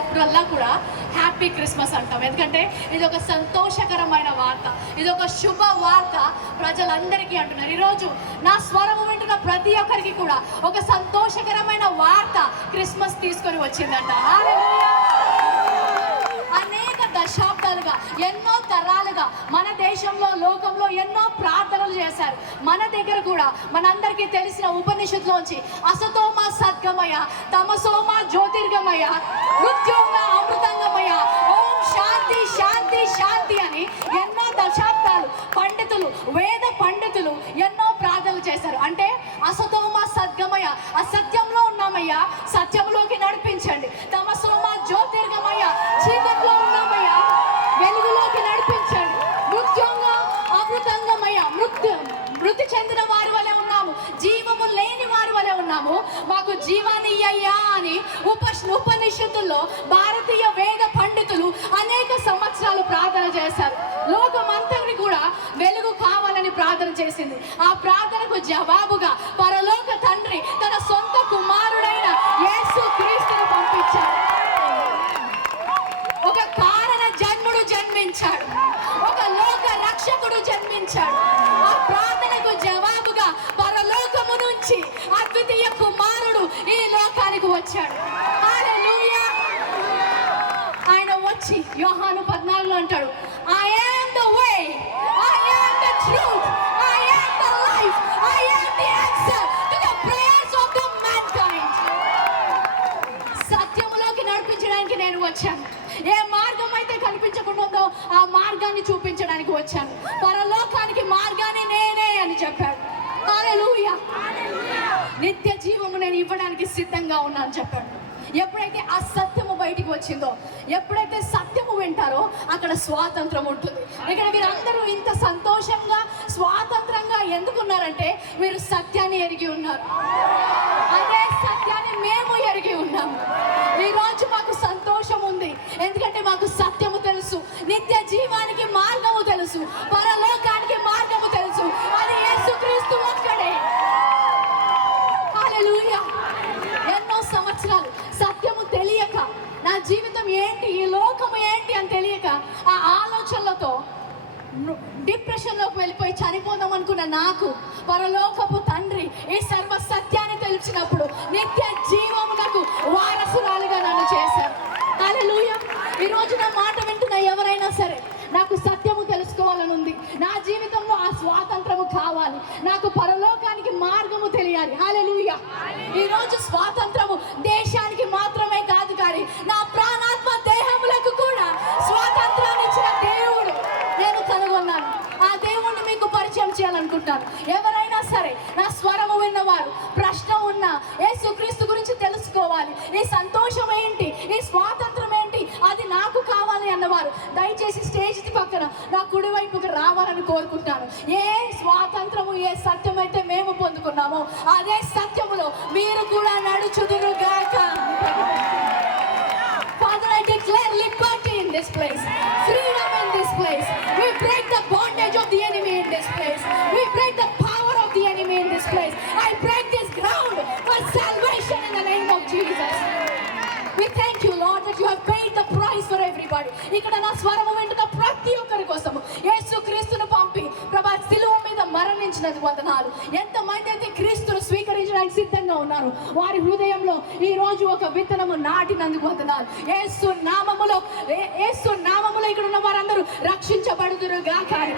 అప్పుడల్లా కూడా happy Christmas అంటాం. ఎందుకంటే ఇది ఒక సంతోషకరమైన వార్త. ఇది ఒక శుభ వార్త ప్రజలందరికీ అంటున్నారు. ఈరోజు నా స్వరము వింటున్న ప్రతి ఒక్కరికి కూడా ఒక సంతోషకరమైన వార్త క్రిస్మస్ తీసుకొని వచ్చిందంట. అనేక దశాబ్దాలుగా ఎన్నో మన దేశంలో లోకంలో ఎన్నో ప్రార్థనలు చేశారు. మన దగ్గర కూడా మనందరికీ తెలిసిన ఉపనిషత్తులోంచి అసతోమ సద్గమయ తమసోమ జ్యోతిర్గమయ మృత్యోమ అమృతంగమయ ఓం శాంతి శాంతి శాంతి అని ఎన్నో దశాబ్దాలు పండితులు వేద పండితులు ఎన్నో ప్రార్థనలు చేశారు అంటే అసతోమ సద్గమయ అసత్యంలో ఉన్నామయ్యా సత్యంలోకి నడిపించండి తమసోమ జ్యోతిర్గమయ చీకట్లో ఉన్నామయ్యా వెలుగులోకి నడిపించండి మృత్యుంగా అమృతంగమయ్య మృత్యు మృతి చెందిన వారి వలె ఉన్నాము జీవము లేని ఉన్నాము మాకు జీవాన్ని ఇయ్యయ్యా అని ఉప ఉపనిషత్తుల్లో భారతీయ వేద పండితులు అనేక సంవత్సరాలు ప్రార్థన చేశారు. లోకమంతరిని కూడా వెలుగు కావాలని ప్రార్థన చేసింది. ఆ ప్రార్థనకు జవాబుగా వచ్చాడు. ఆయన వచ్చి యోహాను పద్నాలుగులో అంటాడు I the way I am the truth I am the life I am the answer to the prayers of the mankind సత్యములోకి నడిపించడానికి నేను వచ్చాను. ఏ మార్గం అయితే కనిపించకుండా ఉందో ఆ మార్గాన్ని చూపించడానికి వచ్చాను. పరలోకానికి మార్గాన్ని నేనే అని చెప్పాడు. నిత్య నేను ఇవ్వడానికి సిద్ధంగా ఉన్నాను చెప్పాడు. ఎప్పుడైతే ఆ సత్యము బయటికి వచ్చిందో ఎప్పుడైతే సత్యము వింటారో అక్కడ స్వాతంత్రం ఉంటుంది. ఇక్కడ వీరందరూ ఇంత సంతోషంగా స్వాతంత్రంగా ఎందుకున్నారంటే వీరు సత్యాన్ని ఎరిగి ఉన్నారు. అదే సత్యాన్ని మేము ఎరిగి ఉన్నాము. ఈరోజు మాకు ఏంటి? ఈ లోకము ఏంటి అని తెలియక ఆ ఆలోచనలతో డిప్రెషన్లోకి వెళ్ళిపోయి చనిపోదాం అనుకున్న నాకు పరలోకపు తండ్రి ఈ సర్వ సత్యాన్ని తెలిసినప్పుడు నిత్య జీవమునకు వారసురాలుగా నన్ను చేశారు. హల్లెలూయా. ఈ రోజు నా మాట వింటున్న ఎవరైనా సరే నాకు సత్యము తెలుసుకోవాలని ఉంది. నా జీవితంలో ఆ స్వాతంత్రము కావాలి. నాకు పరలోకానికి మార్గము తెలియాలి. హాలెలుయ ఈ రోజు స్వాతంత్రము దేశ చేయాలనుకుంటాను ఎవరైనా సరే నా స్వరము విన్నవారు ప్రశ్న ఉన్న యేసుక్రీస్తు గురించి తెలుసుకోవాలి. నీ సంతోషం ఏంటి? నీ స్వాతంత్రం ఏంటి? అది నాకు కావాలి అన్నవారు దయచేసి స్టేజ్ పక్కన నా కుడివైపుకి రావాలని కోరుకుంటున్నాను. ఏ స్వాతంత్రము ఏ సత్యం అయితే మేము పొందుకున్నామో అదే సత్యములో మీరు కూడా నడుచుదురుగా మరణించినందుకు వందనాలు. ఎంతమంది అయితే క్రీస్తును స్వీకరించడానికి సిద్ధంగా ఉన్నారు వారి హృదయంలో ఈ రోజు ఒక విత్తనము నాటినందుకు వందనాలు. యేసు నామములో ఏసు నామములో ఇక్కడ ఉన్న వారందరూ రక్షించబడుదురుగా కానీ